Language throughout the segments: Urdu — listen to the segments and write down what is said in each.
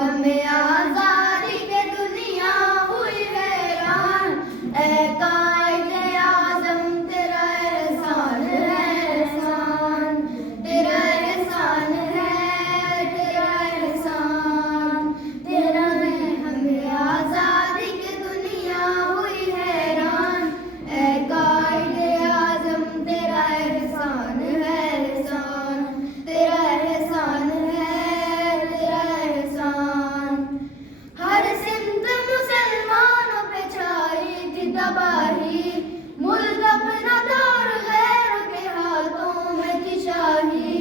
ہمیں آزادی کے دنیا ہوئی حیران، اے قائد اعظم تیرا احسان ہے احسان، تیرا احسان ہے تیرا احسان، تیرا ہے ہمیں آزادی کی دنیا ہوئی حیران، اے قائد اعظم تیرا احسان ہے احسان، تیرا احسان ہے تیرا احسان۔ ہر سمت مسلمانوں پہ چھائی تھی تباہی، ملک اپنا دور غیر کے ہاتھوں میں تھی شاہی،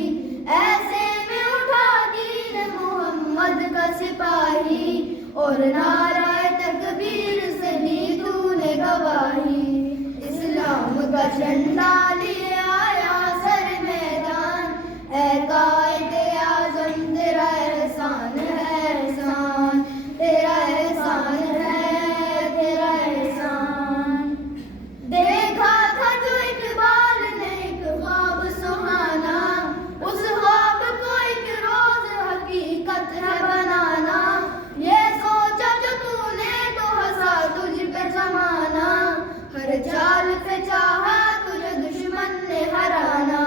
ایسے میں اٹھا دین محمد کا سپاہی، اور نعرہ تکبیر سے دی تو نے گواہی، اسلام کا جھنڈا لیے آیا سر میدان، اے قائد اعظم تیرا احسان ہے احسان، تیرا احسان ہے تیرا احسان۔ دیکھا تھا جو اقبال نے ایک خواب سہانا، اس خواب کو ایک روز حقیقت ہے بنانا، یہ سوچا جو تو نے تو ہنسا تجھ پہ زمانہ، ہر چال پہ چاہا تجھے دشمن نے ہرانا،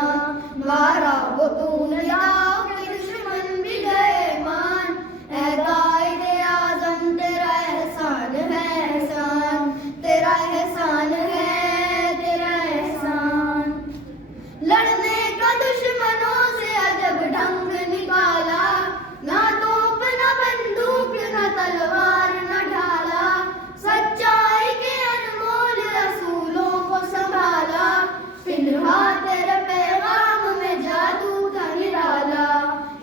مارا وہ تو نے داؤ کہ دشمن بھی گئے مان، اے قائد اعظم تیرا احسان ہے احسان، تیرا احسان ہے تیرا احسان۔ لڑنے کا دشمنوں سے عجب ڈھنگ نکالا، نہ توپ نہ بندوق نہ تلوار نہ ڈھالا، سچائی کے انمول اصولوں کو سنبھالا، پنہا تیرے پیغام میں جادو تھا نرالا،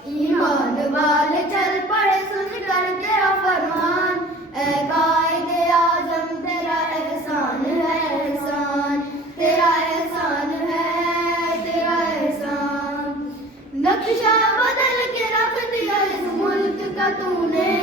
ایمان والے چل پڑے سن کر تیرا فرمان، اے قائد اعظم تیرا احسان ہے احسان، تیرا احسان ہے تیرا احسان۔ نقشہ بدل کے رکھ دیا اس ملک کا تو نے،